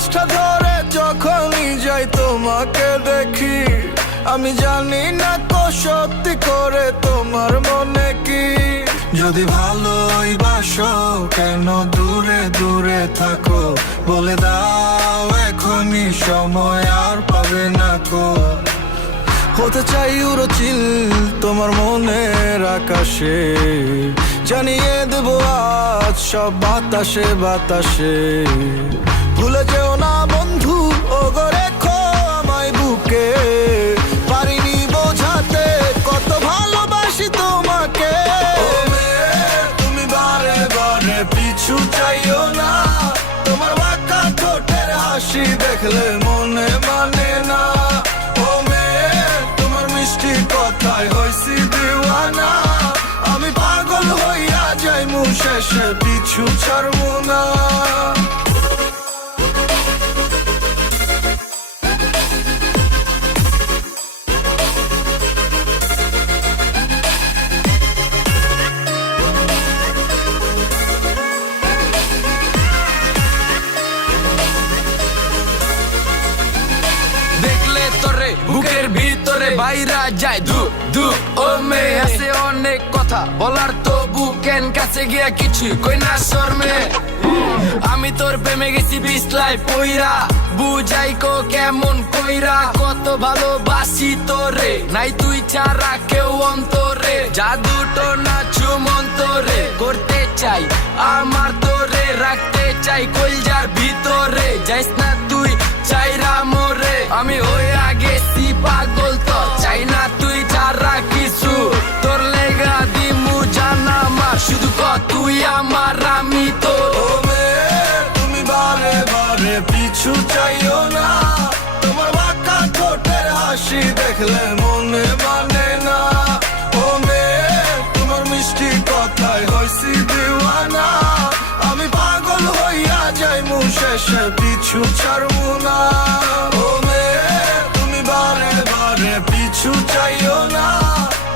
কাজটা ধরে যখনই যাই তোমাকে দেখি, আমি জানি না কো সত্যি করে তোমার মনে কি। যদি ভালোই বাসো কেন দূরে দূরে থাকো, বলে দাও এখনই সময় আর পাবে না কো। হতে চাই উড়োচিল তোমার মনের আকাশে, জানিয়ে দেবো আজ সব বাতাসে বাতাসে। ভুলে যেও না বন্ধু ও গো রেখো আমায় বুকে, পারিনি বোঝাতে কত ভালোবাসি তোমাকে। ও মেয়ে তুমি বারে বারে পিছু চাইও না, তোমার বাঁকা ঠোঁটের হাসি দেখলে মনে মানে না। ও মেয়ে তোমার মিষ্টি কথায় হইছি দিওয়ানা, আমি পাগল হইয়া যাইমু শেষে পিছু ছাড়বো না। দেখলে তোরে বুকের ভিতরে বাইরা যায় দু দু। ও মেয়ে আছে অনেক কথা বলার, তো বুকেন কাছে গিয়া কিছু কই না শর্মে। আমি তোর প্রেমে গেছি বিছলাই পইরা, বুঝাই কো কেমন কইরা কত ভালোবাসি তোরে, নাই তুই ছাড়া কেউ অন্তরে। জাদুটো না চুমন্তরে করতে চাই আমার তোরে, রাখতে চাই কলজার ভিতরে। যাইস না তুই চাইরা মোরে, আমি হইয়া গেছি পাগল তো চাই না তুই ছাড়া কিছু। তোর লেগা দিমু জানা আমার, শুধু ক তুই আমার আমি তোর। ও মেয়ে তুমি বারে বারে পিছু চাইও না, তোমার বাঁকা ঠোঁটের হাসি দেখলে মনে মানে না। ও মেয়ে তোমার মিষ্টি কথায় হইছি দিওয়ানা, আমি পাগল হইয়া যাইমু শেষে পিছু ছাড়বো না। ও মেয়ে তুমি বারে বারে পিছু চাইও না,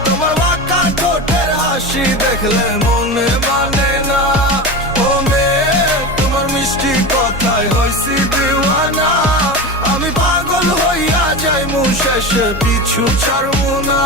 তোমার বাঁকা ঠোঁটের হাসি দেখলে মনে মানে না। ও মেয়ে তোমার মিষ্টি কথায় হইছি দিওয়ানা, আমি পাগল হইয়া যাইমু শেষে পিছু ছাড়বো না।